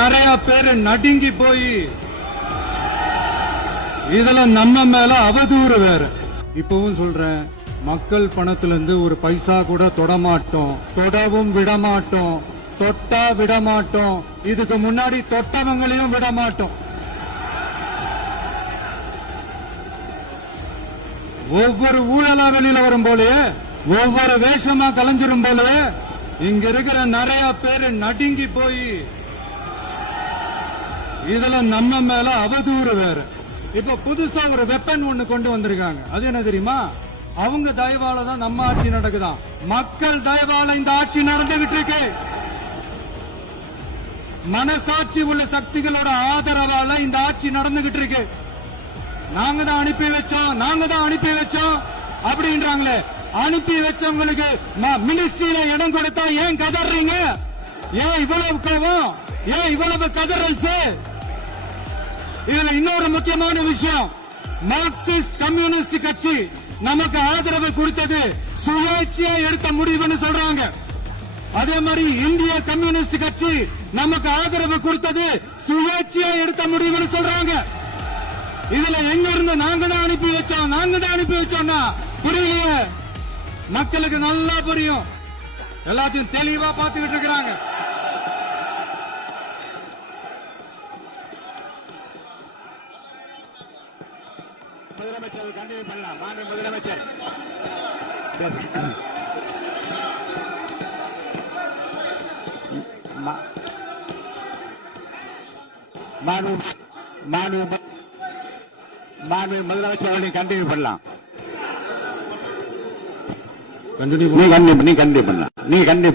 நிறைய பேரு நடுங்கி போய் இதுல நம்ம மேல அவதூறு வேற. இப்பவும் சொல்றேன், மக்கள் பணத்துல இருந்து ஒரு பைசா கூட தொடமாட்டோம், தொடவும் விடமாட்டோம், தொட்டா விடமாட்டோம், இதுக்கு முன்னாடி தொட்டவங்களையும் விடமாட்டோம். ஒவ்வொரு ஊழலா வெளியில வரும் போலே, ஒவ்வொரு வேஷமா கலைஞ்சிரும் போலே இங்க இருக்கிற நிறைய பேரு நடுங்கி போய் இதுல நம்ம மேல அவதூறு வேற. இப்ப புதுசா ஒரு வெப்பன் ஒண்ணு கொண்டு வந்திருக்காங்க. அது என்ன தெரியுமா? அவங்க தயவால தான் நம்ம ஆட்சி நடக்குதான். மக்கள் தயவால இந்த ஆட்சி நடந்துகிட்டு இருக்கு. மனசாட்சி உள்ள சக்திகளோட ஆதரவால இந்த ஆட்சி நடந்துகிட்டு இருக்கு. நாங்க தான் அனுப்பி வச்சோம் அப்படின்றாங்களே. அனுப்பி வச்சவங்களுக்கு மினிஸ்ட்ரியில இடம் கொடுத்தா ஏன் கதறீங்க? ஏன் இவ்வளவு கோவம்? ஏன் இவ்வளவு கதறல்? இதுல இன்னொரு முக்கியமான விஷயம், மார்க்சிஸ்ட் கம்யூனிஸ்ட் கட்சி நமக்கு ஆதரவு கொடுத்தது சுயேட்சையா எடுத்த முடிவுன்னு சொல்றாங்க. அதே மாதிரி இந்திய கம்யூனிஸ்ட் கட்சி நமக்கு ஆதரவு கொடுத்தது சுயேட்சையா எடுத்த முடிவுன்னு சொல்றாங்க. இதுல எங்க இருந்து நாங்க தான் அனுப்பி வச்சோம்னா புரியலையே. மக்களுக்கு நல்லா புரியும், எல்லாத்தையும் தெளிவா பார்த்துக்கிட்டு இருக்கிறாங்க. முதலமைச்சர் கண்டிப்பா பண்ணலாம். மாண்பு முதலமைச்சர் முதலமைச்சர் கண்டினியூ பண்ணலாம். நீ கண்டினியூ பண்ணலாம். நீ கண்டிப்பா